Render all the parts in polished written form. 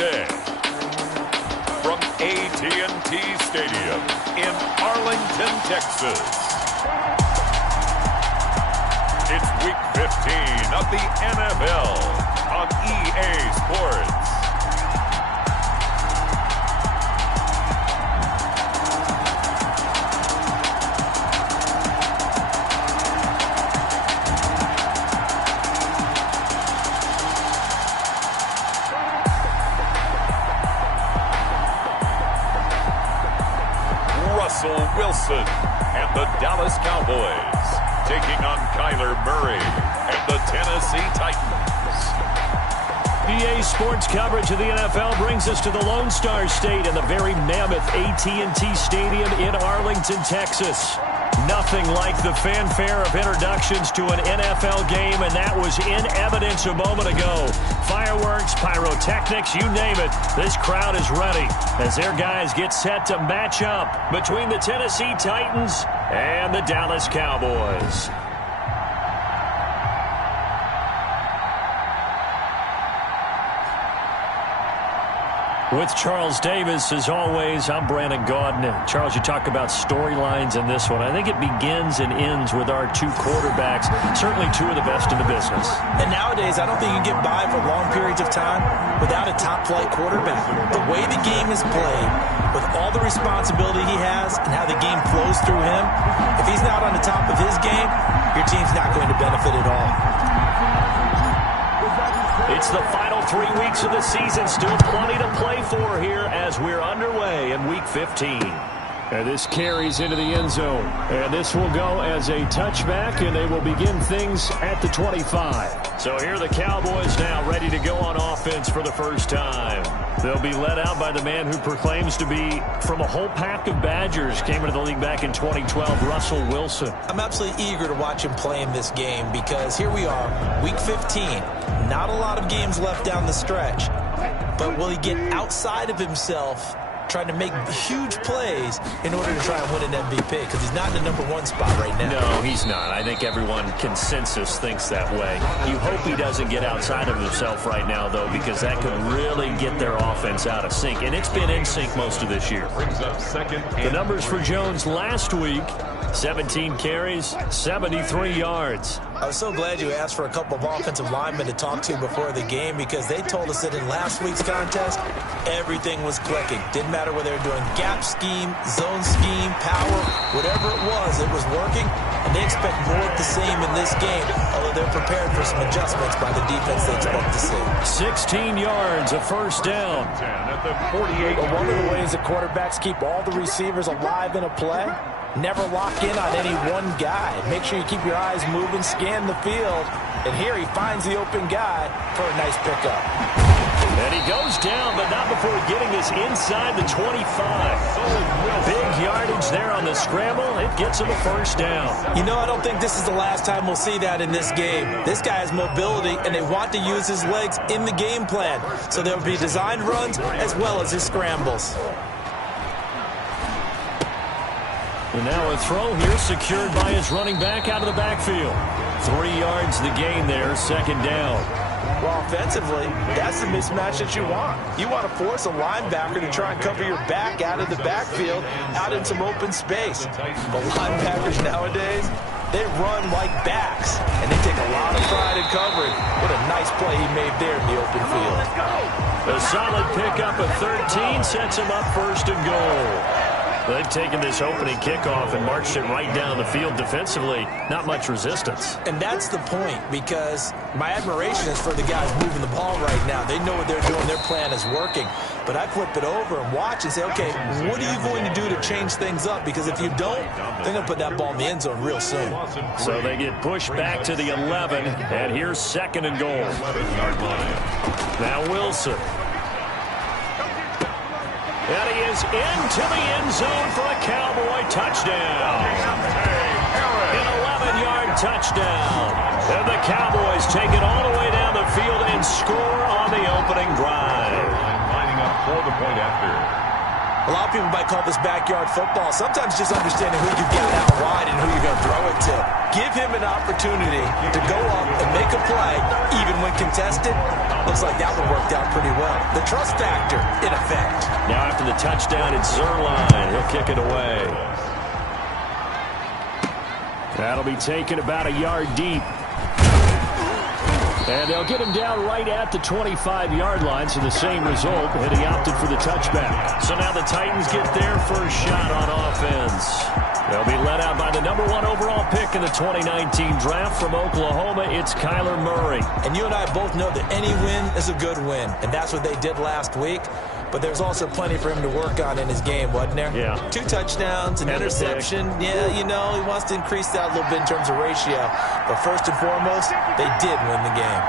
today. From AT&T Stadium in Arlington, Texas. It's Week 15 of the NFL on EA Sports. Russell Wilson and the Dallas Cowboys taking on Kyler Murray and the Tennessee Titans. EA Sports coverage of the NFL brings us to the Lone Star State in the very mammoth AT&T Stadium in Arlington, Texas. Nothing like the fanfare of introductions to an NFL game, and that was in evidence a moment ago. Fireworks, pyrotechnics, you name it. This crowd is ready as their guys get set to match up between the Tennessee Titans and the Dallas Cowboys. With Charles Davis, as always, I'm Brandon Gaudin. Charles, you talk about storylines in this one. I think it begins and ends with our two quarterbacks, certainly two of the best in the business. And nowadays, I don't think you get by for long periods of time without a top-flight quarterback. The way the game is played, with all the responsibility he has and how the game flows through him, if he's not on the top of his game, your team's not going to benefit at all. It's the final 3 weeks of the season. Still plenty to play for here as we're underway in Week 15. And this carries into the end zone. And this will go as a touchback, and they will begin things at the 25. So here are the Cowboys now ready to go on offense for the first time. They'll be led out by the man who proclaims to be from a whole pack of Badgers. Came into the league back in 2012, Russell Wilson. I'm absolutely eager to watch him play in this game because here we are, Week 15. Not a lot of games left down the stretch. But will he get outside of himself trying to make huge plays in order to try and win an MVP? Because he's not in the #1 spot right now. No, he's not. I think everyone consensus thinks that way. You hope he doesn't get outside of himself right now, though, because that could really get their offense out of sync. And it's been in sync most of this year. The numbers for Jones last week, 17 carries, 73 yards. I was so glad you asked for a couple of offensive linemen to talk to before the game because they told us that in last week's contest, everything was clicking. Didn't matter whether they were doing gap scheme, zone scheme, power, whatever it was working. And they expect more of the same in this game, although they're prepared for some adjustments by the defense they expect to see. 16 yards, a first down. At the 48. But one of the ways that quarterbacks keep all the receivers alive in a play, never lock in on any one guy. Make sure you keep your eyes moving, scan the field. And here he finds the open guy for a nice pickup. And he goes down, but not before getting this inside the 25. Big yardage there on the scramble. It gets him a first down. You know, I don't think this is the last time we'll see that in this game. This guy has mobility, and they want to use his legs in the game plan. So there will be designed runs as well as his scrambles. And now a throw here secured by his running back out of the backfield. 3 yards the gain there, second down. Well, offensively, that's the mismatch that you want. You want to force a linebacker to try and cover your back out of the backfield, out in some open space. But linebackers nowadays, they run like backs, and they take a lot of pride in covering. What a nice play he made there in the open field. A solid pickup of 13 sets him up first and goal. They've taken this opening kickoff and marched it right down the field defensively. Not much resistance. And that's the point, because my admiration is for the guys moving the ball right now. They know what they're doing. Their plan is working. But I flip it over and watch and say, okay, what are you going to do to change things up? Because if you don't, they're going to put that ball in the end zone real soon. So they get pushed back to the 11, and here's second and goal. Now Wilson. And he is into the end zone for a Cowboy touchdown. An 11-yard touchdown. And the Cowboys take it all the way down the field and score on the opening drive. Lining up for the point after. A lot of people might call this backyard football. Sometimes just understanding who you get out wide and who you're going to throw it to. Give him an opportunity to go up and make a play, even when contested. Looks like that one worked out pretty well. The trust factor in effect. Now after the touchdown, it's Zerline. He'll kick it away. That'll be taken about a yard deep. And they'll get him down right at the 25-yard line, so the same result, and he opted for the touchback. So now the Titans get their first shot on offense. They'll be led out by the number 1 overall pick in the 2019 draft from Oklahoma. It's Kyler Murray. And you and I both know that any win is a good win, and that's what they did last week. But there's also plenty for him to work on in his game, wasn't there? Yeah. 2 touchdowns, an interception. Yeah, you know, he wants to increase that a little bit in terms of ratio. But first and foremost, they did win the game.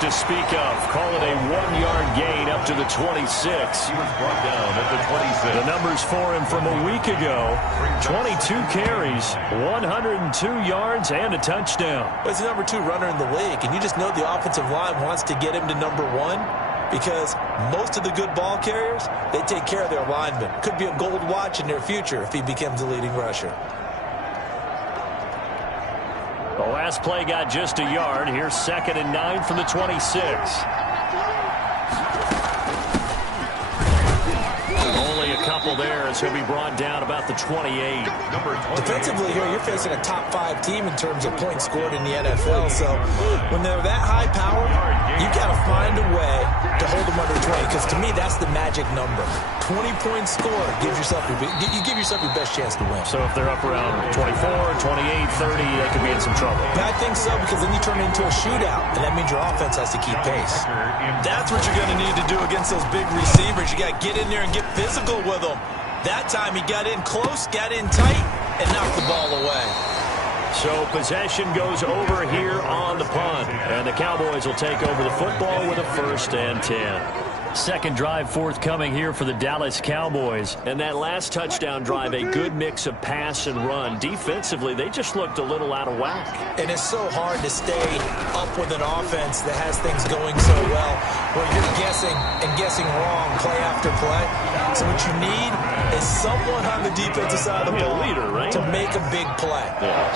To speak of. Call it a 1-yard gain up to the 26. He was brought down at the 26. The numbers for him from a week ago: 22 carries, 102 yards, and a touchdown. Well, he's the number 2 runner in the league, and you just know the offensive line wants to get him to number 1 because most of the good ball carriers, they take care of their linemen. Could be a gold watch in their future if he becomes a leading rusher. The last play got just a yard. Here's 2nd and 9 from the 26. Only a couple there as he'll be brought down about the 28. Defensively here, you're facing a top 5 team in terms of points scored in the NFL. So when they're that high powered, you got to find a way to hold them under 20. Because to me, that's the magic number. 20 points scored gives yourself you give yourself your best chance to win. So if they're up around 24, 28, 30, they could be in some trouble. I think so, because then you turn it into a shootout, and that means your offense has to keep pace. That's what you're going to need to do against those big receivers. You got to get in there and get physical with them. That time he got in close, got in tight, and knocked the ball away. So possession goes over here on the punt, and the Cowboys will take over the football with a 1st and 10. Second drive forthcoming here for the Dallas Cowboys. And that last touchdown drive, a good mix of pass and run. Defensively, they just looked a little out of whack. And it's so hard to stay up with an offense that has things going so well, where you're guessing and guessing wrong play after play. So what you need is someone on the defensive side of the ball to make a big play.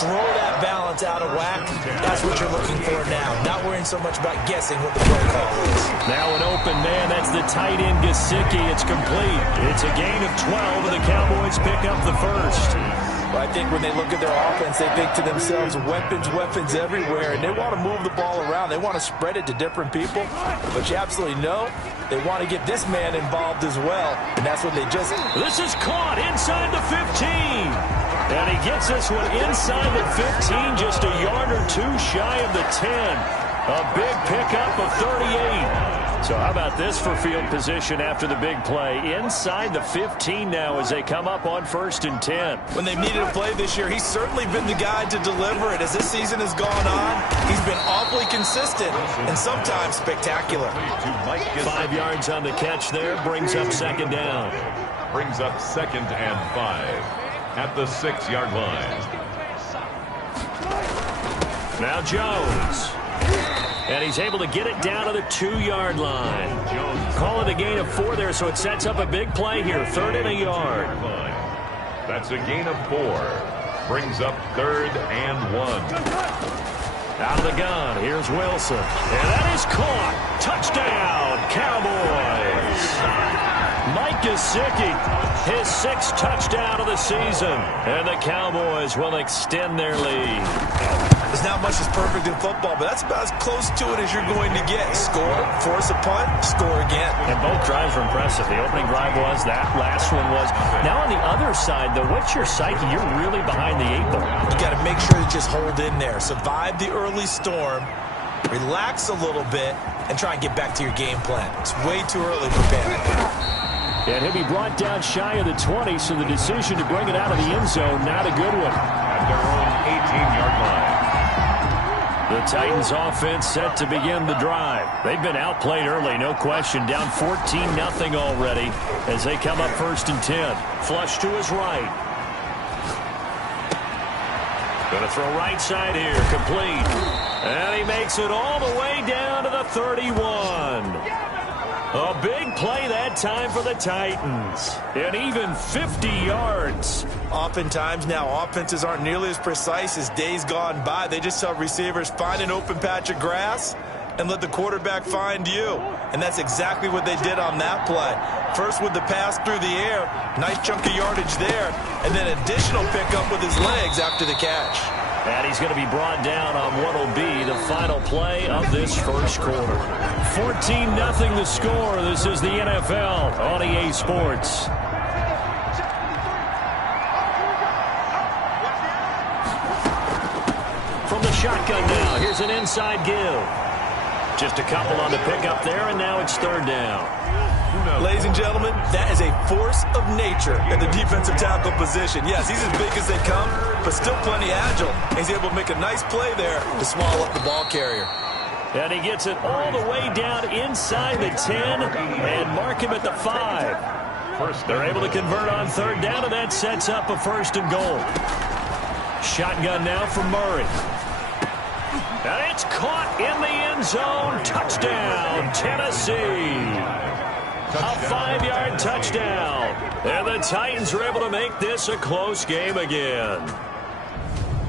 Throw that balance out of whack. That's what you're looking for now. Not worrying so much about guessing what the play call is. Now an open man. That's the tight end, Gesicki. It's complete. It's a gain of 12, and the Cowboys pick up the 1st. Well, I think when they look at their offense, they think to themselves, weapons everywhere, and they want to move the ball around. They want to spread it to different people, but you absolutely know they want to get this man involved as well, and that's what they just... This is caught inside the 15, and he gets this one inside the 15, just a yard or 2 shy of the 10. A big pickup of 38. So how about this for field position after the big play? Inside the 15 now as they come up on 1st and 10. When they've needed a play this year, he's certainly been the guy to deliver it. As this season has gone on, he's been awfully consistent and sometimes spectacular. 5 yards on the catch there, brings up 2nd down. Brings up 2nd and 5 at the 6-yard line. Now Jones. And he's able to get it down to the 2-yard line. Call it a gain of 4 there, so it sets up a big play here. 3rd and a yard. That's a gain of 4. Brings up 3rd and 1. Out of the gun, here's Wilson. And that is caught. Touchdown, Cowboys. Mike Gesicki, his 6th touchdown of the season. And the Cowboys will extend their lead. There's not much that's perfect in football, but that's about as close to it as you're going to get. Score, force a punt, score again. And both drives were impressive. The opening drive was, that last one was. Now on the other side, though, what's your psyche? You're really behind the 8 ball. You got to make sure to just hold in there. Survive the early storm, relax a little bit, and try and get back to your game plan. It's way too early for panic. And he'll be brought down shy of the 20, so the decision to bring it out of the end zone, not a good one. At their own 18-yard line. The Titans offense set to begin the drive. They've been outplayed early, no question. Down 14-0 already as they come up 1st and 10. Flush to his right. Going to throw right side here, complete. And he makes it all the way down to the 31. A big play that time for the Titans. And even 50 yards. Oftentimes now, offenses aren't nearly as precise as days gone by. They just tell receivers, find an open patch of grass and let the quarterback find you. And that's exactly what they did on that play. First with the pass through the air, nice chunk of yardage there, and then additional pickup with his legs after the catch. And he's going to be brought down on what will be the final play of this first quarter. 14-0 the score. This is the NFL on EA Sports. From the shotgun now, here's an inside give. Just a couple on the pickup there, and now it's third down. Ladies and gentlemen, that is a force of nature at the defensive tackle position. Yes, he's as big as they come, but still plenty agile. He's able to make a nice play there to swallow up the ball carrier. And he gets it all the way down inside the 10 and mark him at the 5. They're able to convert on third down, and that sets up a first and goal. Shotgun now for Murray. And it's caught in the end zone. Touchdown, Tennessee. A 5-yard touchdown. And the Titans are able to make this a close game again.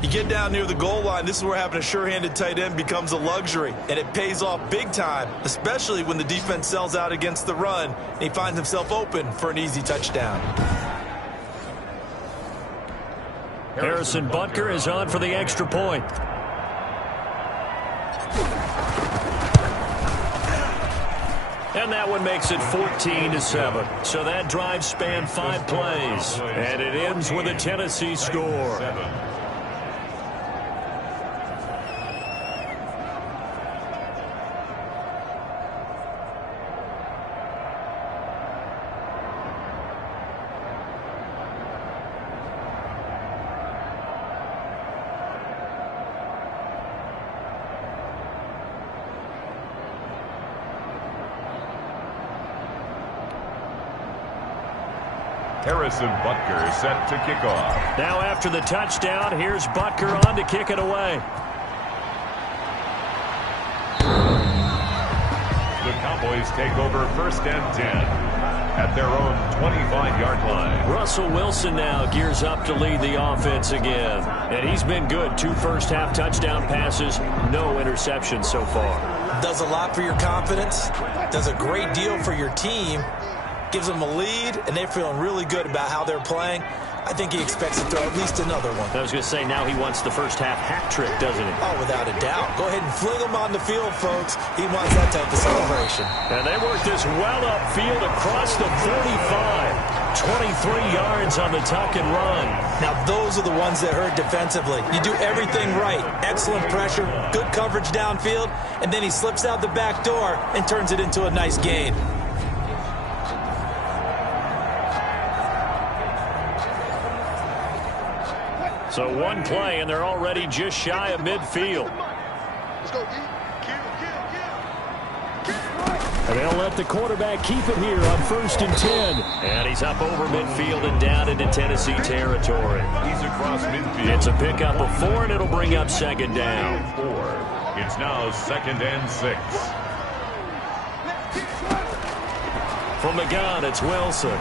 You get down near the goal line, this is where having a sure-handed tight end becomes a luxury, and it pays off big time, especially when the defense sells out against the run, and he finds himself open for an easy touchdown. Harrison Butker is on for the extra point. And that one makes it 14-7. So that drive spanned 5 plays. And it ends with a Tennessee score. Harrison Butker set to kick off. Now after the touchdown, here's Butker on to kick it away. The Cowboys take over first and 10 at their own 25-yard line. Russell Wilson now gears up to lead the offense again. And he's been good. 2 first-half touchdown passes, no interceptions so far. Does a lot for your confidence, does a great deal for your team, gives them a lead, and they're feeling really good about how they're playing. I think he expects to throw at least another one. I was going to say, now he wants the first-half hat trick, doesn't he? Oh, without a doubt. Go ahead and fling him on the field, folks. He wants that type of celebration. And they work this well upfield across the 45. 23 yards on the tuck and run. Now, those are the ones that hurt defensively. You do everything right. Excellent pressure, good coverage downfield, and then he slips out the back door and turns it into a nice gain. So one play, and they're already just shy of midfield. And they'll let the quarterback keep it here on 1st and 10. And he's up over midfield and down into Tennessee territory. He's across midfield. It's a pickup of 4, and it'll bring up second down. 4. It's now 2nd and 6. From the gun, it's Wilson.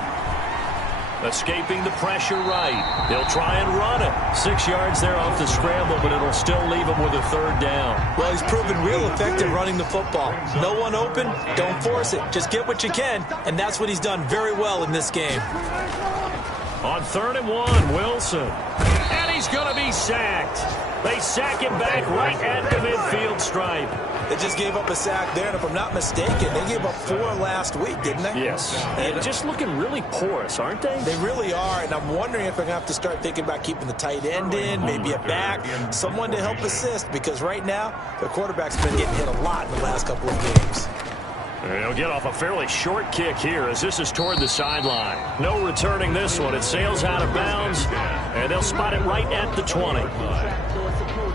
Escaping the pressure right. They'll try and run it. 6 yards there off the scramble, but it'll still leave him with a third down. Well, he's proven real effective running the football. No one open, don't force it. Just get what you can, and that's what he's done very well in this game. On 3rd and 1, Wilson. And he's going to be sacked. They sack him back right at the midfield stripe. They just gave up a sack there, and if I'm not mistaken, they gave up 4 last week, didn't they? Yes. And just looking really porous, aren't they? They really are, and I'm wondering if I'm going to have to start thinking about keeping the tight end in, maybe a back, someone to help assist, because right now, the quarterback's been getting hit a lot in the last couple of games. They'll get off a fairly short kick here as this is toward the sideline. No returning this one. It sails out of bounds, and they'll spot it right at the 20.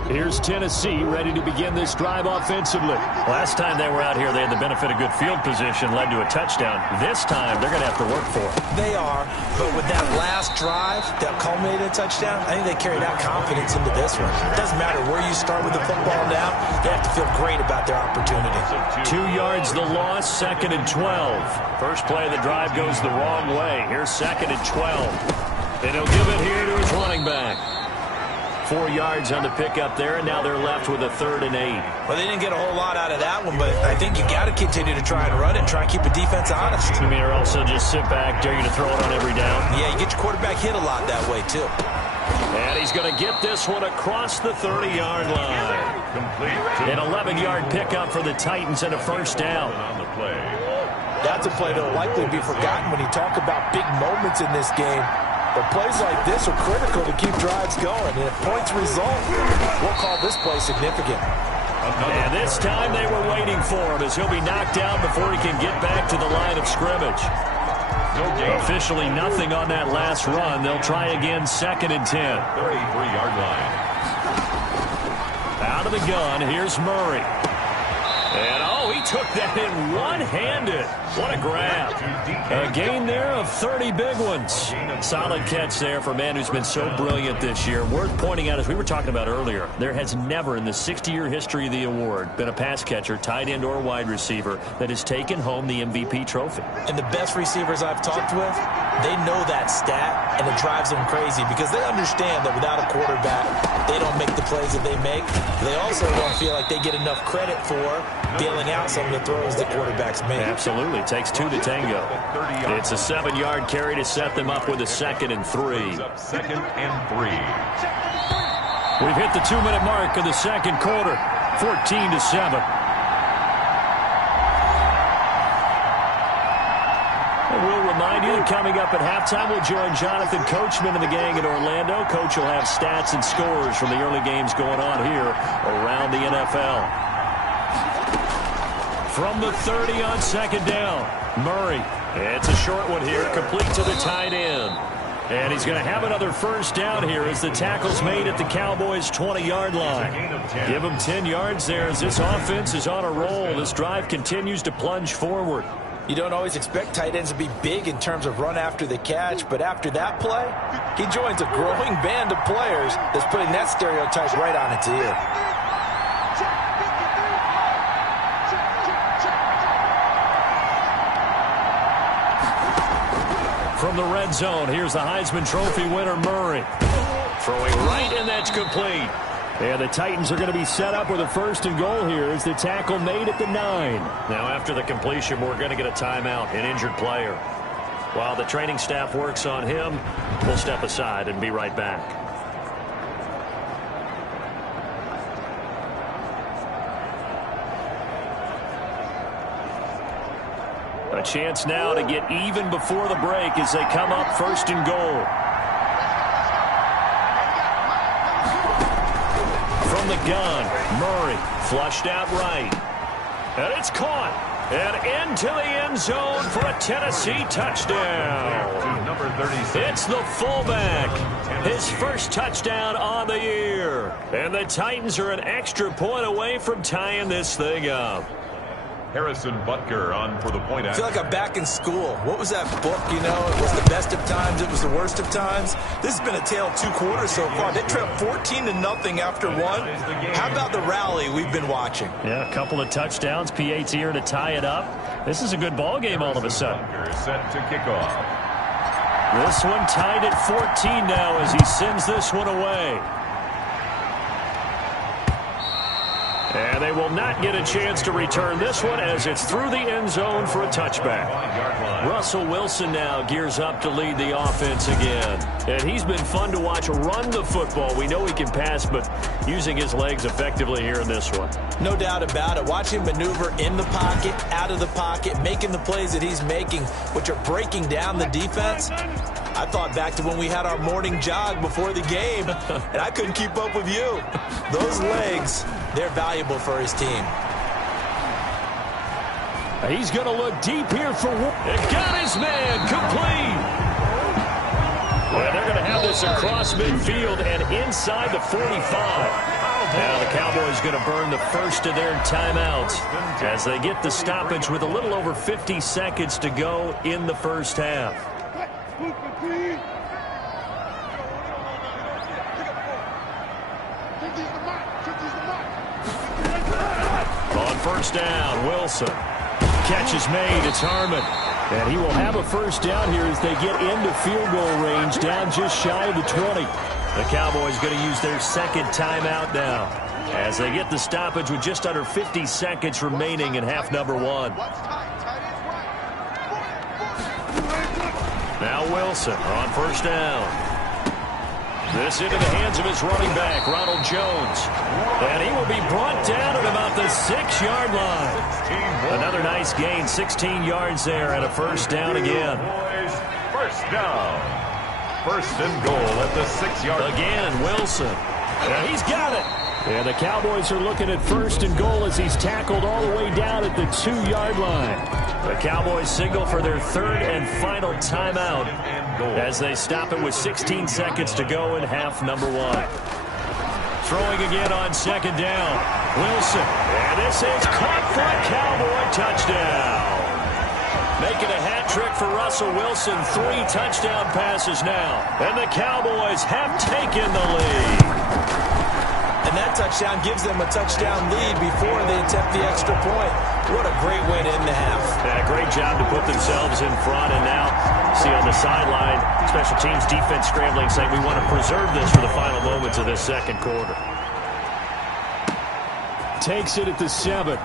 Here's Tennessee ready to begin this drive offensively. Last time they were out here, they had the benefit of good field position, led to a touchdown. This time, they're going to have to work for it. They are, but with that last drive that culminated in a touchdown, I think they carry that confidence into this one. It doesn't matter where you start with the football now. They have to feel great about their opportunity. 2 yards the loss. loss, 2nd and 12. First play of the drive goes the wrong way. Here's 2nd and 12. And he'll give it here to his running back. 4 yards on the pickup there, and now they're left with a 3rd and 8. Well, they didn't get a whole lot out of that one, but I think you got to continue to try and run it and try and keep the defense honest. You mean, or also just sit back, dare you to throw it on every down? Yeah, you get your quarterback hit a lot that way, too. And he's going to get this one across the 30-yard line. An 11-yard pickup for the Titans and a first down. That's a play that will likely be forgotten when you talk about big moments in this game. But plays like this are critical to keep drives going. And if points result, we'll call this play significant. And this time they were waiting for him as he'll be knocked down before he can get back to the line of scrimmage. Officially nothing on that last run. They'll try again, 2nd and 10. 33-yard line. Out of the gun, here's Murray. And, oh, he took that in one-handed. What a grab. A gain there of 30 big ones. Solid catch there for a man who's been so brilliant this year. Worth pointing out, as we were talking about earlier, there has never in the 60-year history of the award been a pass catcher, tight end, or wide receiver that has taken home the MVP trophy. And the best receivers I've talked with, they know that stat, and it drives them crazy because they understand that without a quarterback, they don't make the plays that they make. They also don't feel like they get enough credit for bailing out some of the throws the quarterbacks make. Absolutely. Takes 2 to tango. It's a 7-yard carry to set them up with a 2nd and 3. 2nd and 3. We've hit the 2-minute mark of the second quarter. 14-7. We'll remind you that coming up at halftime, we'll join Jonathan Coachman and the gang in Orlando. Coach will have stats and scores from the early games going on here around the NFL. From the 30 on 2nd down, Murray. It's a short one here, complete to the tight end. And he's going to have another first down here as the tackle's made at the Cowboys' 20-yard line. Give him 10 yards there as this offense is on a roll. This drive continues to plunge forward. You don't always expect tight ends to be big in terms of run after the catch, but after that play, he joins a growing band of players that's putting that stereotype right on its ear. From the red zone, here's the Heisman Trophy winner, Murray. Throwing right, and that's complete. And the Titans are going to be set up with a 1st and goal here as the tackle made at the 9. Now, after the completion, we're going to get a timeout, an injured player. While the training staff works on him, we'll step aside and be right back. A chance now to get even before the break as they come up 1st and goal. From the gun, Murray flushed out right. And it's caught. And into the end zone for a Tennessee touchdown. Number 36. It's the fullback. His first touchdown on the year. And the Titans are an extra point away from tying this thing up. Harrison Butker on for the point. I feel like I'm back in school. What was that book, you know? It was the best of times. It was the worst of times. This has been a tale of 2 quarters so far. They trailed 14-0 after 1. How about the rally we've been watching? Yeah, a couple of touchdowns. PAT here to tie it up. This is a good ball game all of a sudden. Set to kick off. This one tied at 14 now as he sends this one away. And they will not get a chance to return this one as it's through the end zone for a touchback. Russell Wilson now gears up to lead the offense again. And he's been fun to watch run the football. We know he can pass, but using his legs effectively here in this one. No doubt about it. Watch him maneuver in the pocket, out of the pocket, making the plays that he's making, which are breaking down the defense. I thought back to when we had our morning jog before the game, and I couldn't keep up with you. Those legs, they're valuable for his team. He's going to look deep here for one. It got his man complete. Well, they're going to have this across midfield and inside the 45. Now the Cowboys going to burn the first of their timeouts as they get the stoppage with a little over 50 seconds to go in the first half. On first down, Wilson. catch is made. It's Harmon. And he will have a first down here as they get into field goal range, down just shy of the 20. The Cowboys going to use their second timeout now as they get the stoppage with just under 50 seconds remaining in half number one. Now Wilson on first down. This into the hands of his running back, Ronald Jones. And he will be brought down at about the 6-yard line. Another nice gain, 16 yards there, and a first down again. First down. First and goal at the 6-yard line. Again, Wilson. And he's got it. And the Cowboys are looking at first and goal as he's tackled all the way down at the 2-yard line. The Cowboys signal for their third and final timeout as they stop it with 16 seconds to go in half number one. Throwing again on second down. Wilson. And this is caught for a Cowboy touchdown. Making a hat trick for Russell Wilson. 3 touchdown passes now. And the Cowboys have taken the lead. And that touchdown gives them a touchdown lead before they attempt the extra point. What a great way to end the half. Yeah, great job to put themselves in front. And now, see on the sideline, special teams defense scrambling, saying we want to preserve this for the final moments of this second quarter. Takes it at the 7.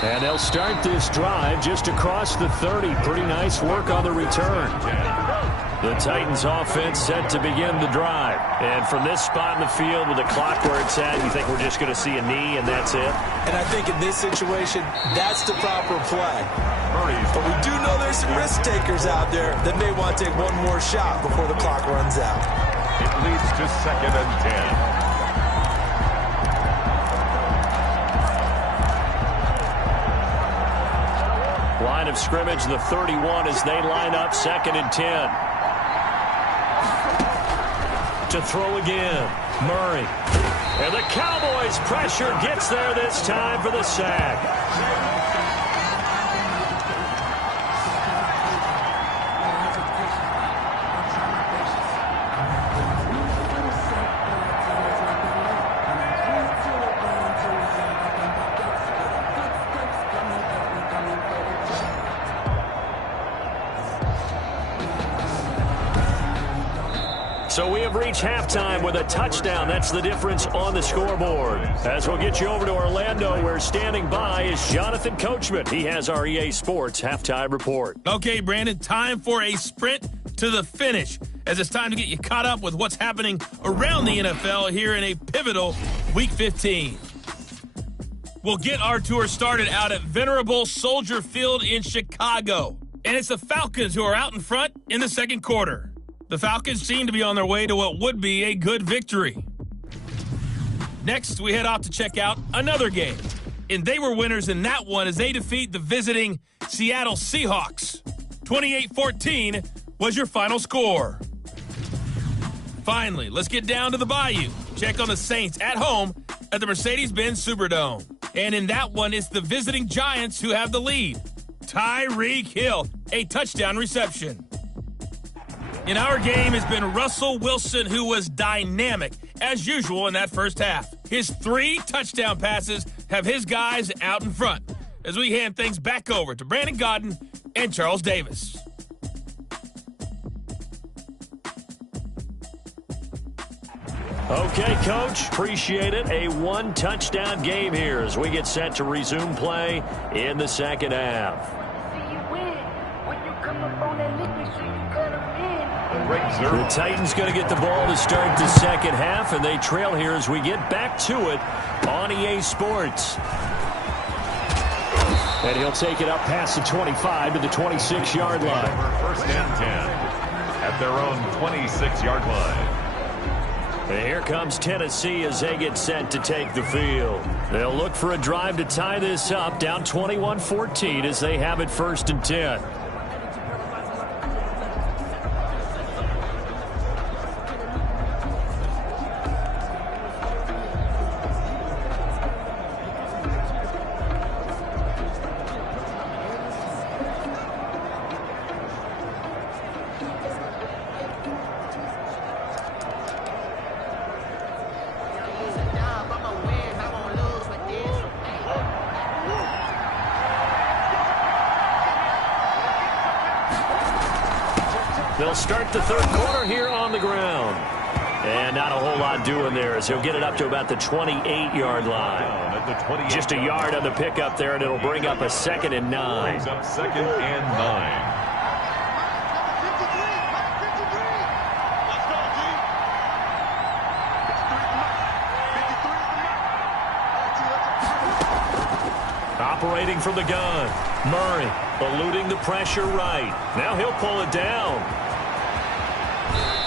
And they'll start this drive just across the 30. Pretty nice work on the return. The Titans offense set to begin the drive. And from this spot in the field with the clock where it's at, you think we're just going to see a knee and that's it? And I think in this situation, that's the proper play. But we do know there's some risk takers out there that may want to take one more shot before the clock runs out. It leads to 2nd and 10. Line of scrimmage, the 31 as they line up 2nd and 10. To throw again, Murray. And the Cowboys' pressure gets there this time for the sack. So we have reached halftime with a touchdown. That's the difference on the scoreboard. As we'll get you over to Orlando, where standing by is Jonathan Coachman. He has our EA Sports halftime report. Okay, Brandon, time for a sprint to the finish, as it's time to get you caught up with what's happening around the NFL here in a pivotal Week 15. We'll get our tour started out at venerable Soldier Field in Chicago. And it's the Falcons who are out in front in the second quarter. The Falcons seem to be on their way to what would be a good victory. Next, we head off to check out another game. And they were winners in that one as they defeat the visiting Seattle Seahawks. 28-14 was your final score. Finally, let's get down to the Bayou. Check on the Saints at home at the Mercedes-Benz Superdome. And in that one, it's the visiting Giants who have the lead. Tyreek Hill, a touchdown reception. In our game has been Russell Wilson, who was dynamic, as usual, in that first half. His 3 touchdown passes have his guys out in front, as we hand things back over to Brandon Godden and Charles Davis. Okay, Coach, appreciate it. A 1-touchdown game here as we get set to resume play in the second half. The Titans going to get the ball to start the second half, and they trail here as we get back to it on EA Sports. And he'll take it up past the 25 to the 26-yard line. First and 10 at their own 26-yard line. And here comes Tennessee as they get set to take the field. They'll look for a drive to tie this up, down 21-14 as they have it 1st and 10. They'll start the third quarter here on the ground. And not a whole lot doing there as he'll get it up to about the 28-yard line. Just a yard on the pickup there, and it'll bring up a 2nd and 9. Brings up 2nd and 9. Operating from the gun, Murray eluding the pressure right. Now he'll pull it down.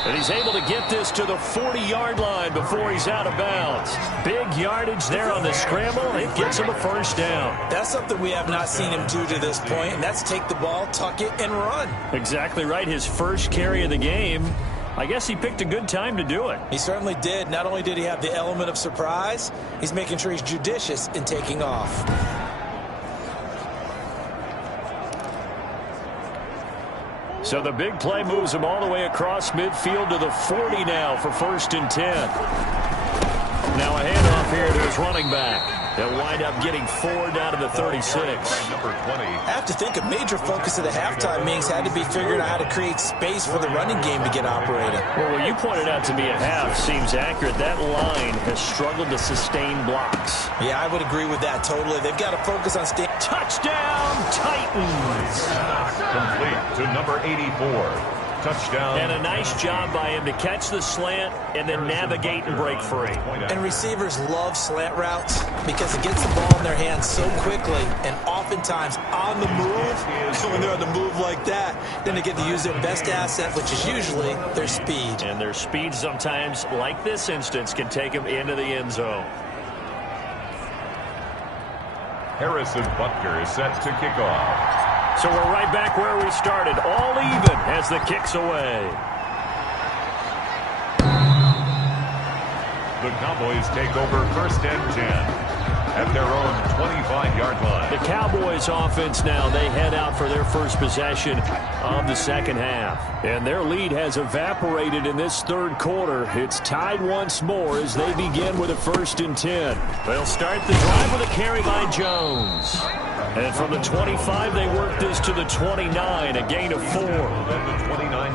And he's able to get this to the 40-yard line before he's out of bounds. Big yardage there on the scramble. It gets him a first down. That's something we have not seen him do to this point, and that's take the ball, tuck it, and run. Exactly right. His first carry of the game. I guess he picked a good time to do it. He certainly did. Not only did he have the element of surprise, he's making sure he's judicious in taking off. So the big play moves him all the way across midfield to the 40 now for 1st and 10. Now a handoff here to his running back. They'll wind up getting 4 down to the 36. Number 20. I have to think a major focus of the halftime meetings had to be figuring out how to create space for the running game to get operating. Well, what you pointed out to me at half seems accurate. That line has struggled to sustain blocks. Yeah, I would agree with that totally. They've got to focus on staying. Touchdown, Titans! Complete to number 84. Touchdown. And a nice job by him to catch the slant and then navigate and break free. And receivers love slant routes because it gets the ball in their hands so quickly and oftentimes on the move. So when they're on the move like that, then they get to use their best asset, which is usually their speed. And their speed sometimes, like this instance, can take them into the end zone. Harrison Butker is set to kick off. So we're right back where we started, all even as the kick's away. The Cowboys take over 1st and 10 at their own 25-yard line. The Cowboys offense now, they head out for their first possession of the second half. And their lead has evaporated in this third quarter. It's tied once more as they begin with a 1st and 10. They'll start the drive with a carry by Jones. And from the 25, they work this to the 29, a gain of 4.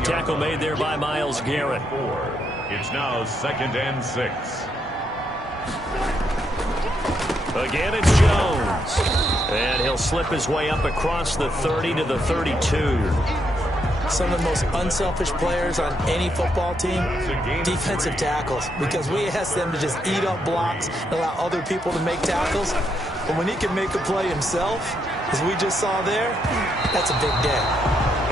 Tackle made there by Myles Garrett. It's now 2nd and 6. Again, it's Jones. And he'll slip his way up across the 30 to the 32. Some of the most unselfish players on any football team, defensive tackles, because we ask them to just eat up blocks and allow other people to make tackles. But when he can make a play himself, as we just saw there, that's a big day.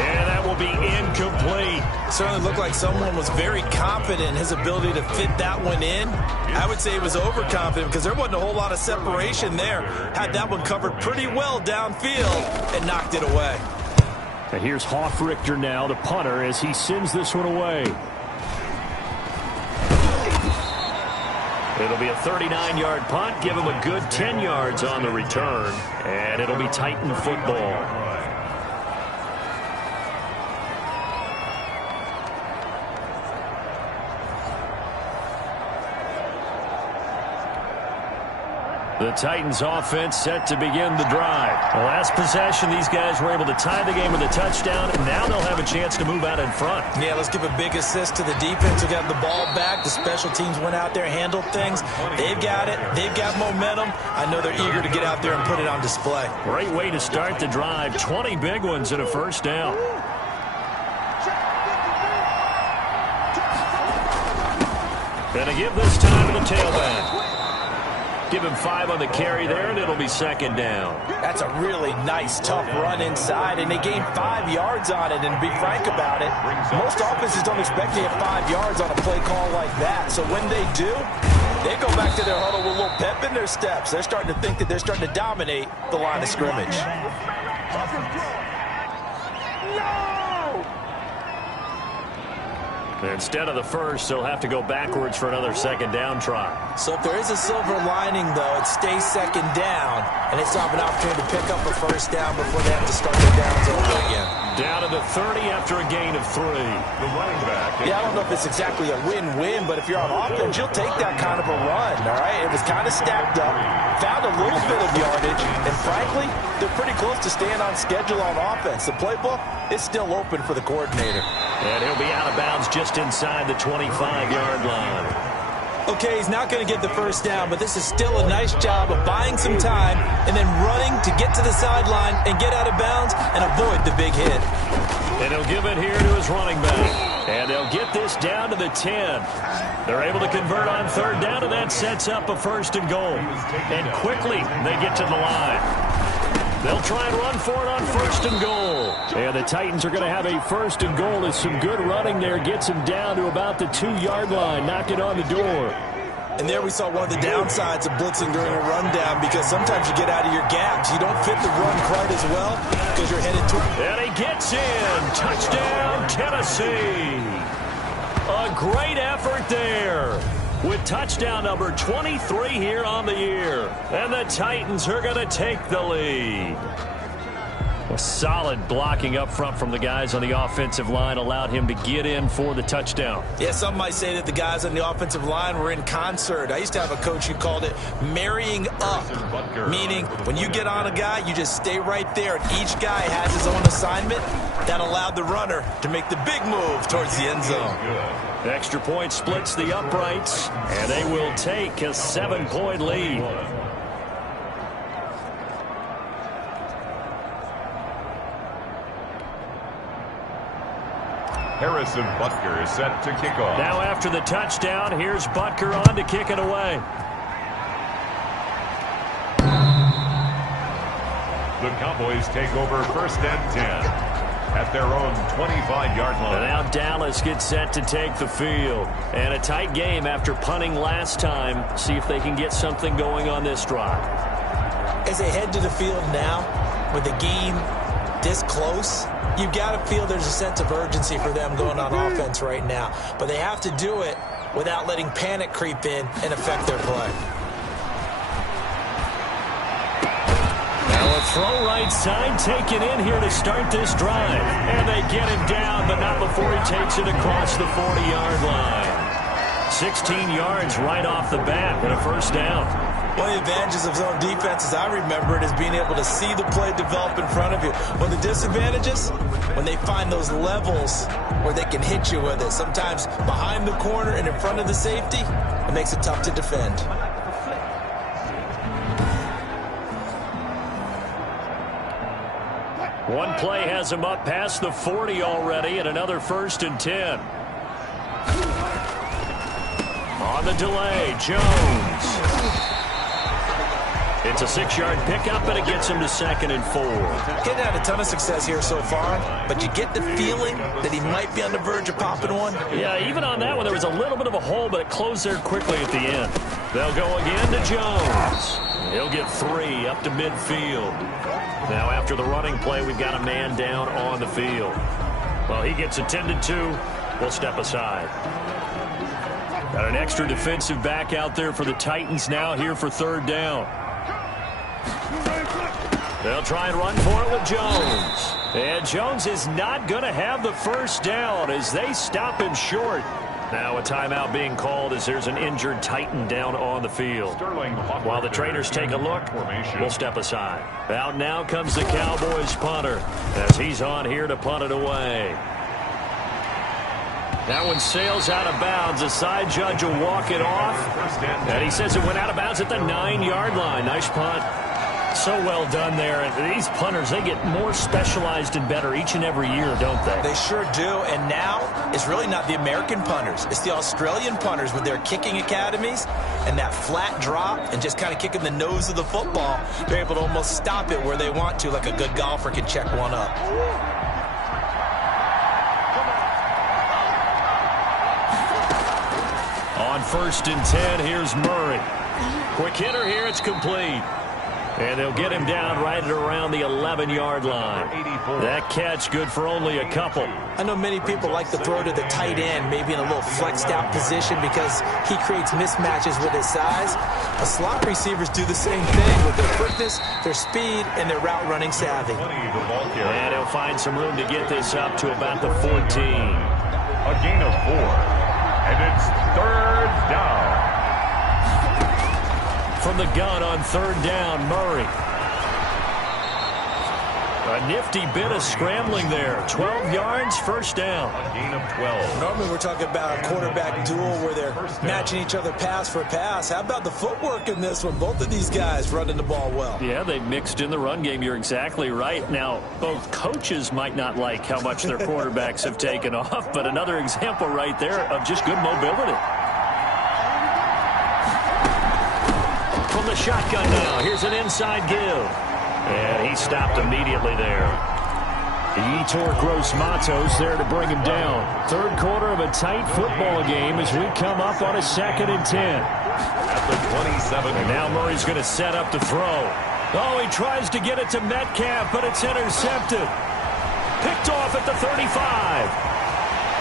And that will be incomplete. It certainly looked like someone was very confident in his ability to fit that one in. I would say he was overconfident because there wasn't a whole lot of separation there. Had that one covered pretty well downfield and knocked it away. And here's Hoffrichter now, the punter, as he sends this one away. It'll be a 39-yard punt, give him a good 10 yards on the return, and it'll be Titan football. The Titans offense set to begin the drive. The last possession, these guys were able to tie the game with a touchdown, and now they'll have a chance to move out in front. Yeah, let's give a big assist to the defense who got the ball back. The special teams went out there, handled things. They've got it. They've got momentum. I know they're eager to get out there and put it on display. Great way to start the drive. 20 big ones and a first down. And a give this time to the tailback. Give him 5 on the carry there, and it'll be 2nd down. That's a really nice, tough run inside, and they gained 5 yards on it. And to be frank about it, most offenses don't expect to get 5 yards on a play call like that. So when they do, they go back to their huddle with a little pep in their steps. They're starting to think that they're starting to dominate the line of scrimmage. Instead of the first, they'll have to go backwards for another 2nd down try. So if there is a silver lining, though, it stays 2nd down, and they still have an opportunity to pick up a first down before they have to start their downs over again. Down to the 30 after a gain of 3. The running back. Yeah, I don't know if it's exactly a win-win, but if you're on offense, you'll take that kind of a run, all right? It was kind of stacked up, found a little bit of yardage, and frankly, they're pretty close to staying on schedule on offense. The playbook is still open for the coordinator. And he'll be out of bounds just inside the 25-yard line. Okay, he's not going to get the first down, but this is still a nice job of buying some time and then running to get to the sideline and get out of bounds and avoid the big hit. And he'll give it here to his running back. And they'll get this down to the 10. They're able to convert on third down, and that sets up a 1st and goal. And quickly, they get to the line. They'll try and run for it on 1st and goal. And the Titans are going to have a 1st and goal as some good running there gets them down to about the 2-yard line, knocking on the door. And there we saw one of the downsides of blitzing during a rundown, because sometimes you get out of your gaps. You don't fit the run quite as well because you're headed to... And he gets in. Touchdown, Tennessee. A great effort there with touchdown number 23 here on the year. And the Titans are going to take the lead. A solid blocking up front from the guys on the offensive line allowed him to get in for the touchdown. Yeah, some might say that the guys on the offensive line were in concert. I used to have a coach who called it marrying up, meaning when you get on a guy, you just stay right there, and each guy has his own assignment. That allowed the runner to make the big move towards the end zone. The extra point splits the uprights, and they will take a 7-point lead. Harrison Butker is set to kick off. Now after the touchdown, here's Butker on to kick it away. The Cowboys take over 1st and 10 at their own 25-yard line. And now Dallas gets set to take the field. And a tight game after punting last time. See if they can get something going on this drive. As they head to the field now, with the game this close, you've got to feel there's a sense of urgency for them going on offense right now. But they have to do it without letting panic creep in and affect their play. Now a throw right side taken in here to start this drive. And they get him down, but not before he takes it across the 40-yard line. 16 yards right off the bat and a 1st down. One of the advantages of zone defense, as I remember it, is being able to see the play develop in front of you. One of the disadvantages, when they find those levels where they can hit you with it. Sometimes behind the corner and in front of the safety, it makes it tough to defend. One play has him up past the 40 already, and another 1st and 10. On the delay, Jones. It's a 6-yard pickup, and it gets him to 2nd and 4. Getting had a ton of success here so far, but you get the feeling that he might be on the verge of popping one. Yeah, even on that one, there was a little bit of a hole, but it closed there quickly at the end. They'll go again to Jones. He'll get 3 up to midfield. Now, after the running play, we've got a man down on the field. Well, he gets attended to. We'll step aside. Got an extra defensive back out there for the Titans now here for 3rd down. They'll try and run for it with Jones. And Jones is not going to have the 1st down as they stop him short. Now a timeout being called as there's an injured Titan down on the field. While the trainers take a look, we'll step aside. Out now comes the Cowboys punter as he's on here to punt it away. That one sails out of bounds. The side judge will walk it off. And he says it went out of bounds at the 9-yard line. Nice punt. So well done there. And these punters, they get more specialized and better each and every year, don't they? They sure do. And now it's really not the American punters. It's the Australian punters with their kicking academies and that flat drop and just kind of kicking the nose of the football. They're able to almost stop it where they want to, like a good golfer can check one up. On 1st and 10, here's Murray. Quick hitter here, it's complete. And they'll get him down right at around the 11-yard line. That catch good for only a couple. I know many people like to throw to the tight end, maybe in a little flexed out position because he creates mismatches with his size. But slot receivers do the same thing with their quickness, their speed, and their route running savvy. And he'll find some room to get this up to about the 14. A gain of 4. And it's 3rd down. From the gun on 3rd down, Murray. A nifty bit of scrambling there. 12 yards, 1st down. A gain of 12. Normally we're talking about a quarterback duel where they're matching each other pass for pass. How about the footwork in this one? Both of these guys running the ball well. Yeah, they mixed in the run game. You're exactly right. Now, both coaches might not like how much their quarterbacks have taken off, but another example right there of just good mobility. From the shotgun now, here's an inside give. And he stopped immediately there. Yetur Gross-Matos there to bring him down. 3rd quarter of a tight football game as we come up on a 2nd and 10. At the 27. And now Murray's going to set up to throw. Oh, he tries to get it to Metcalf, but it's intercepted. Picked off at the 35.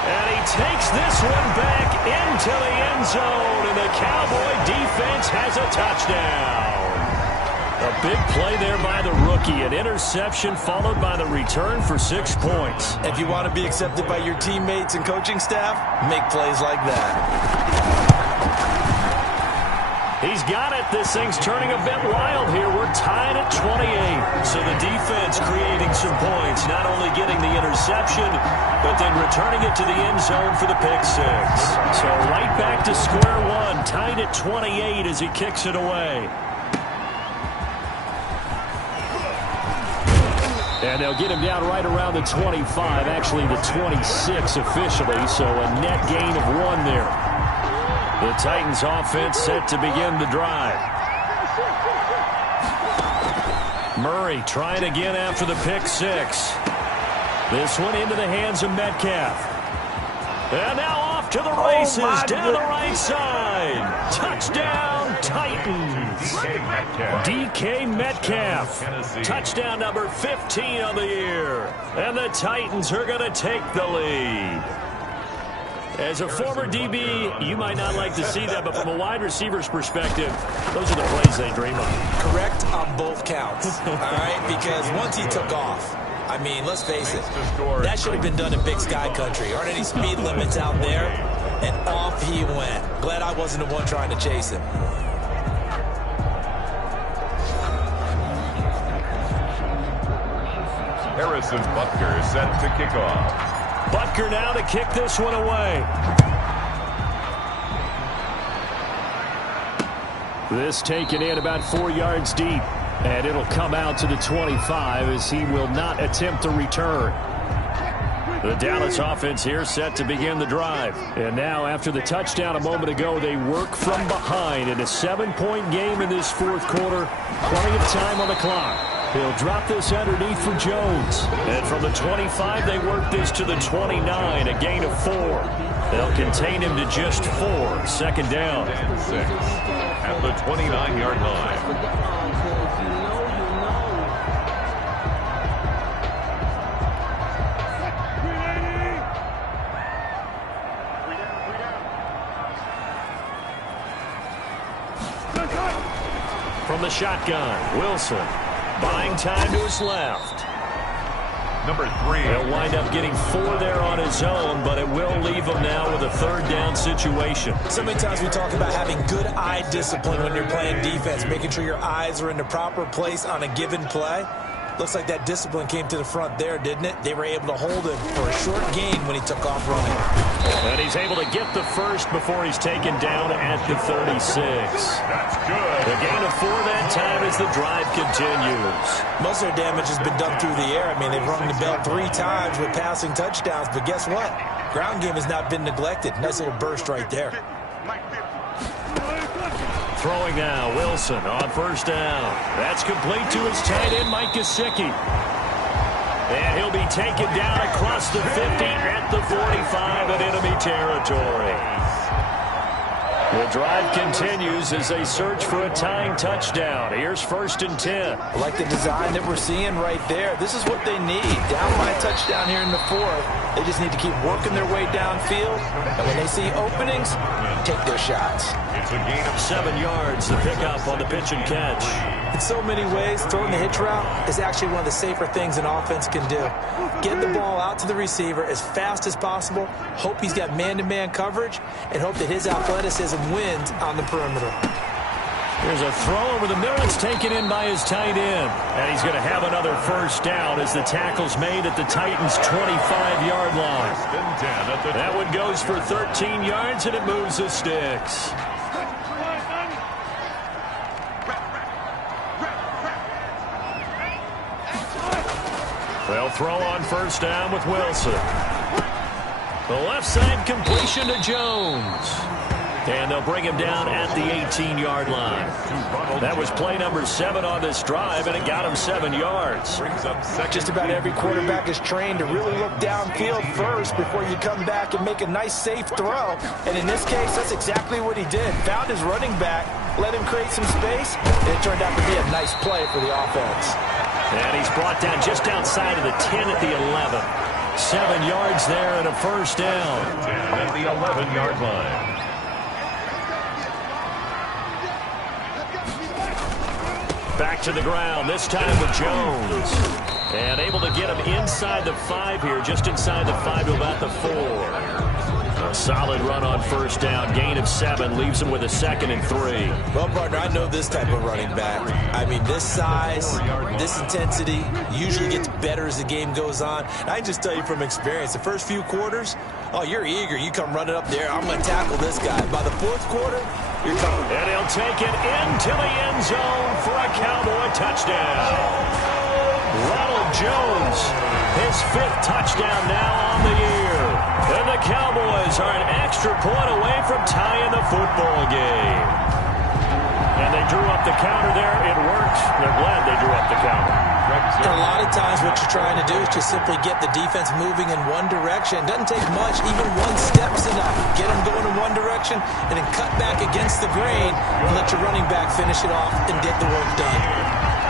And he takes this one back into the end zone, and the Cowboy defense has a touchdown. A big play there by the rookie. An interception followed by the return for 6 points. If you want to be accepted by your teammates and coaching staff, make plays like that. He's got it. This thing's turning a bit wild here. We're tied at 28. So the defense creating some points, not only getting the interception, but then returning it to the end zone for the pick 6. So right back to square one, tied at 28 as he kicks it away. And they'll get him down right around the 25, actually the 26 officially, so a net gain of 1 there. The Titans offense set to begin the drive. Murray trying again after the pick 6. This one into the hands of Metcalf. And now off to the races down the right side. Touchdown Titans. DK Metcalf. Touchdown number 15 on the year. And the Titans are going to take the lead. As a former DB, you might not like to see that, but from a wide receiver's perspective, those are the plays they dream of. Correct on both counts, all right? Because once he took off, I mean, let's face it, that should have been done in Big Sky Country. Aren't any speed limits out there? And off he went. Glad I wasn't the one trying to chase him. Harrison Butker set to kick off. Butker now to kick this one away. This taken in about 4 yards deep. And it'll come out to the 25 as he will not attempt to return. The Dallas offense here set to begin the drive. And now after the touchdown a moment ago, they work from behind in a 7-point game in this 4th quarter. Plenty of time on the clock. He'll drop this underneath for Jones. And from the 25, they work this to the 29, a gain of 4. They'll contain him to just 4, 2nd down. And 6 at the 29-yard line. From the shotgun, Wilson buying time to his left. Number 3. He'll wind up getting 4 there on his own, but it will leave him now with a 3rd down situation. So many times we talk about having good eye discipline when you're playing defense, making sure your eyes are in the proper place on a given play. Looks like that discipline came to the front there, didn't it? They were able to hold him for a short gain when he took off running. And he's able to get the first before he's taken down at the 36. That's good. The gain of 4 that time as the drive continues. Most of their damage has been done through the air. I mean, they've rung the bell 3 times with passing touchdowns, but guess what? Ground game has not been neglected. Nice little burst right there. Throwing now, Wilson on 1st down. That's complete to his tight end, Mike Gesicki. And he'll be taken down across the 50 at the 45 in enemy territory. The drive continues as they search for a tying touchdown. Here's 1st and 10. I like the design that we're seeing right there. This is what they need. Down by a touchdown here in the 4th. They just need to keep working their way downfield. And when they see openings, take their shots. It's a gain of 7 yards. The pickup on the pitch and catch. In so many ways, throwing the hitch route is actually one of the safer things an offense can do. Get the ball out to the receiver as fast as possible, hope he's got man-to-man coverage, and hope that his athleticism wins on the perimeter. There's a throw over the middle. It's taken in by his tight end. And he's going to have another 1st down as the tackle's made at the Titans' 25-yard line. That one goes for 13 yards, and it moves the sticks. They'll throw on 1st down with Wilson. The left side completion to Jones. And they'll bring him down at the 18-yard line. That was play number 7 on this drive, and it got him 7 yards. Just about every quarterback is trained to really look downfield first before you come back and make a nice, safe throw. And in this case, that's exactly what he did. Found his running back, let him create some space, and it turned out to be a nice play for the offense. And he's brought down just outside of the 10 at the 11. 7 yards there and a 1st down. At the 11-yard line. Back to the ground, this time with Jones. And able to get him inside the 5 here, just inside the 5 to about the 4. A solid run on 1st down, gain of 7, leaves him with a 2nd and 3. Well, partner, I know this type of running back. I mean, this size, this intensity usually gets better as the game goes on. I can just tell you from experience, the first few quarters, oh, you're eager. You come running up there, I'm going to tackle this guy. By the 4th quarter, you're coming. And he'll take it into the end zone for a Cowboy touchdown. Ronald Jones, his 5th touchdown now on the year. And the Cowboys are an extra point away from tying the football game. And they drew up the counter there. It worked. They're glad they drew up the counter. And a lot of times what you're trying to do is just simply get the defense moving in one direction. It doesn't take much. Even one step's enough. Get them going in one direction and then cut back against the grain and let your running back finish it off and get the work done.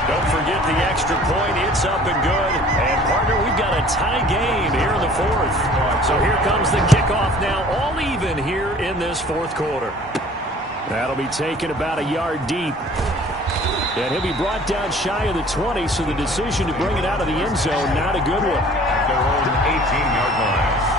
Don't forget the extra point. It's up and good. And, partner, we've got a tie game here in the 4th. So here comes the kickoff now, all even here in this 4th quarter. That'll be taken about a yard deep. And he'll be brought down shy of the 20, so the decision to bring it out of the end zone, not a good one. At their own 18-yard line.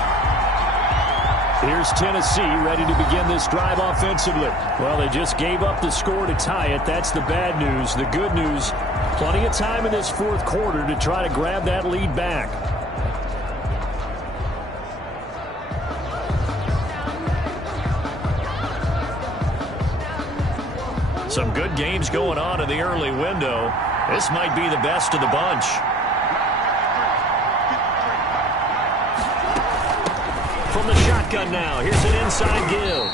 Here's Tennessee ready to begin this drive offensively. Well, they just gave up the score to tie it. That's the bad news. The good news, plenty of time in this 4th quarter to try to grab that lead back. Some good games going on in the early window. This might be the best of the bunch. From the shotgun now, here's an inside give.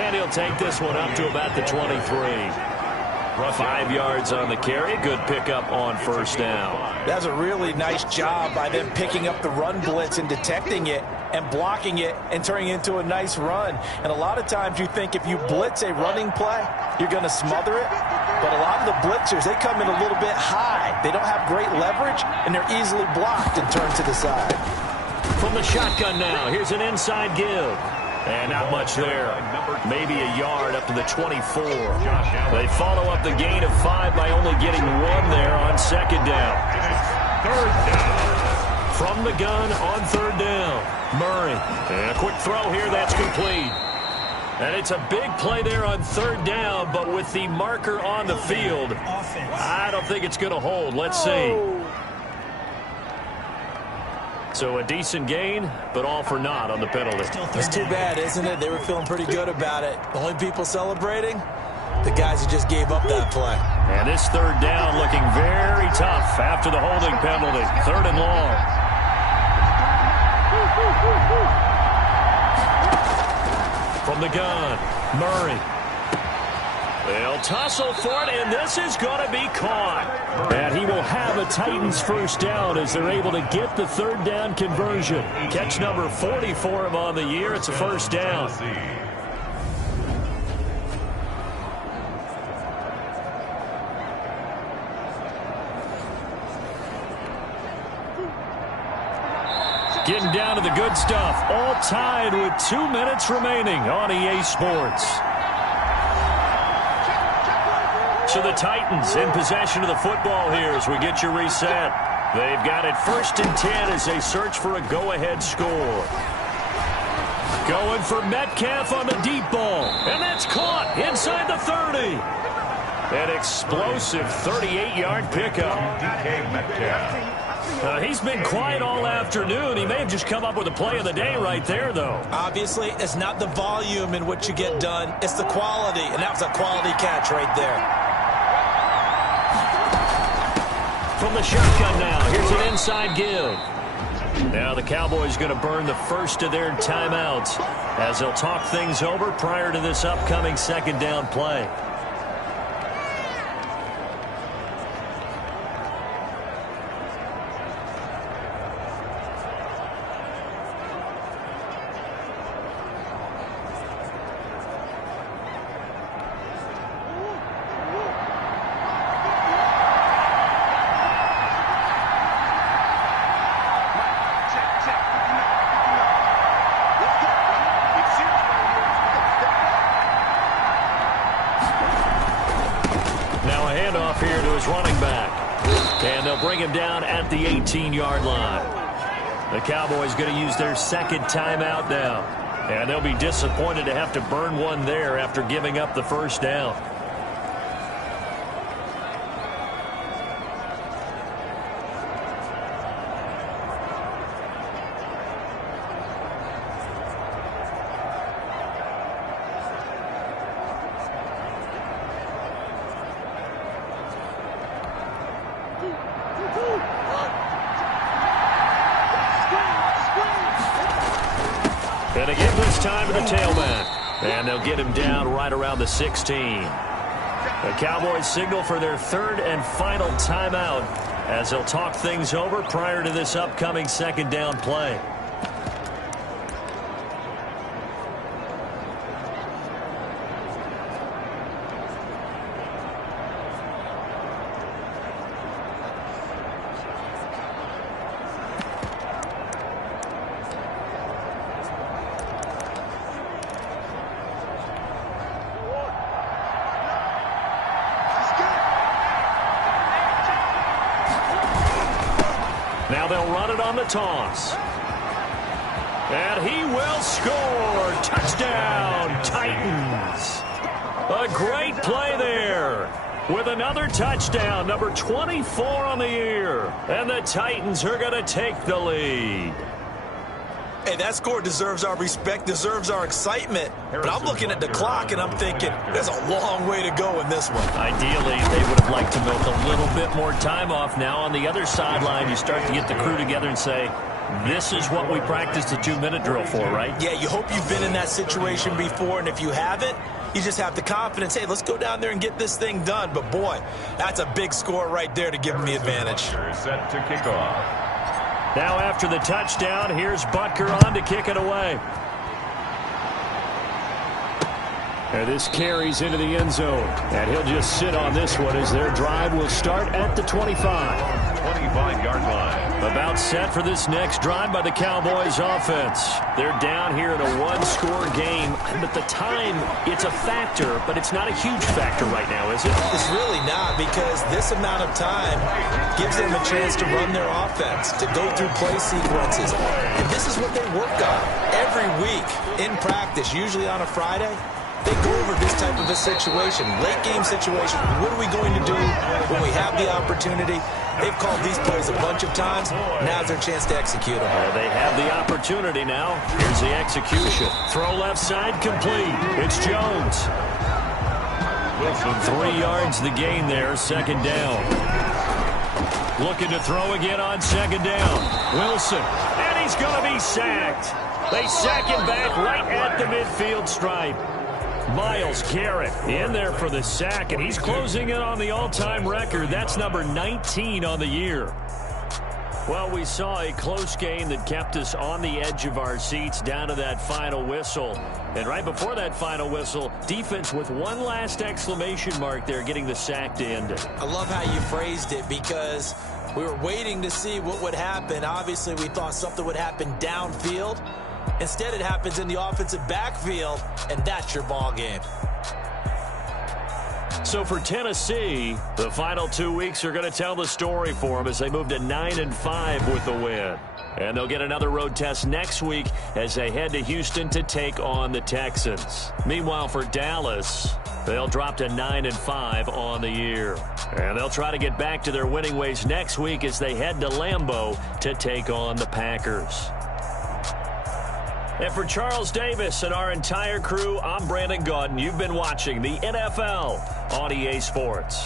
And he'll take this one up to about the 23. 5 yards on the carry. Good pickup on 1st down. That's a really nice job by them picking up the run blitz and detecting it and blocking it and turning it into a nice run. And a lot of times you think if you blitz a running play, you're going to smother it. But a lot of the blitzers, they come in a little bit high. They don't have great leverage, and they're easily blocked and turned to the side. From the shotgun now, here's an inside give. And not much there. Maybe a yard up to the 24. They follow up the gain of 5 by only getting 1 there on 2nd down. 3rd down. From the gun on 3rd down. Murray. And a quick throw here. That's complete. And it's a big play there on 3rd down, but with the marker on the field, I don't think it's going to hold. Let's see. So a decent gain, but all for naught on the penalty. It's too bad, isn't it? They were feeling pretty good about it. The only people celebrating, the guys who just gave up that play. And this 3rd down looking very tough after the holding penalty. 3rd and long. From the gun, Murray. They'll tussle for it, and this is going to be caught. And he will have a Titans 1st down as they're able to get the 3rd down conversion. Catch number 40 for him on the year. It's a 1st down. Getting down to the good stuff. All tied with 2 minutes remaining on EA Sports. So the Titans in possession of the football here as we get you reset. They've got it 1st and 10 as they search for a go-ahead score. Going for Metcalf on the deep ball. And that's caught inside the 30. An explosive 38-yard pickup. He's been quiet all afternoon. He may have just come up with a play of the day right there, though. Obviously, it's not the volume in which you get done. It's the quality, and that was a quality catch right there. From the shotgun now, here's an inside give. Now the Cowboys going to burn the first of their timeouts as they'll talk things over prior to this upcoming 2nd down play. Running back. And they'll bring him down at the 18-yard line. The Cowboys going to use their 2nd timeout now. And they'll be disappointed to have to burn one there after giving up the 1st down. And again this time to the tailback. And they'll get him down right around the 16. The Cowboys signal for their 3rd and final timeout as they'll talk things over prior to this upcoming 2nd down play. Now they'll run it on the toss. And he will score. Touchdown, Titans. A great play there. With another touchdown, number 24 on the year. And the Titans are going to take the lead. Hey, that score deserves our respect, deserves our excitement. But I'm looking at the clock, and I'm thinking, there's a long way to go in this one. Ideally, they would have liked to milk a little bit more time off. Now on the other sideline, you start to get the crew together and say, this is what we practiced a 2-minute drill for, right? Yeah, you hope you've been in that situation before, and if you haven't, you just have the confidence, hey, let's go down there and get this thing done. But, boy, that's a big score right there to give them the advantage. Set to kick off. Now after the touchdown, here's Butker on to kick it away. And this carries into the end zone. And he'll just sit on this one as their drive will start at the 25. 25-yard line. About set for this next drive by the Cowboys offense. They're down here in a 1-score game. But the time, it's a factor, but it's not a huge factor right now, is it? It's really not, because this amount of time gives them a chance to run their offense, to go through play sequences. And this is what they work on every week in practice, usually on a Friday. They go over this type of a situation, late game situation. What are we going to do when we have the opportunity? They've called these plays a bunch of times. Now's their chance to execute them. Well, they have the opportunity now. Here's the execution. Throw left side complete. It's Jones. 3 yards the gain there, 2nd down. Looking to throw again on 2nd down. Wilson. And he's going to be sacked. They sack him back right at the midfield stripe. Myles Garrett in there for the sack, and he's closing in on the all-time record. That's number 19 on the year. Well, we saw a close game that kept us on the edge of our seats down to that final whistle. And right before that final whistle, defense with one last exclamation mark there, getting the sack to end it. I love how you phrased it, because We were waiting to see what would happen. Obviously, we thought something would happen downfield. Instead, it happens in the offensive backfield, and that's your ball game. So for Tennessee, the final 2 weeks are going to tell the story for them as they move to 9-5 with the win. And they'll get another road test next week as they head to Houston to take on the Texans. Meanwhile, for Dallas, they'll drop to 9-5 on the year. And they'll try to get back to their winning ways next week as they head to Lambeau to take on the Packers. And for Charles Davis and our entire crew, I'm Brandon Gaudin. You've been watching the NFL on EA Sports.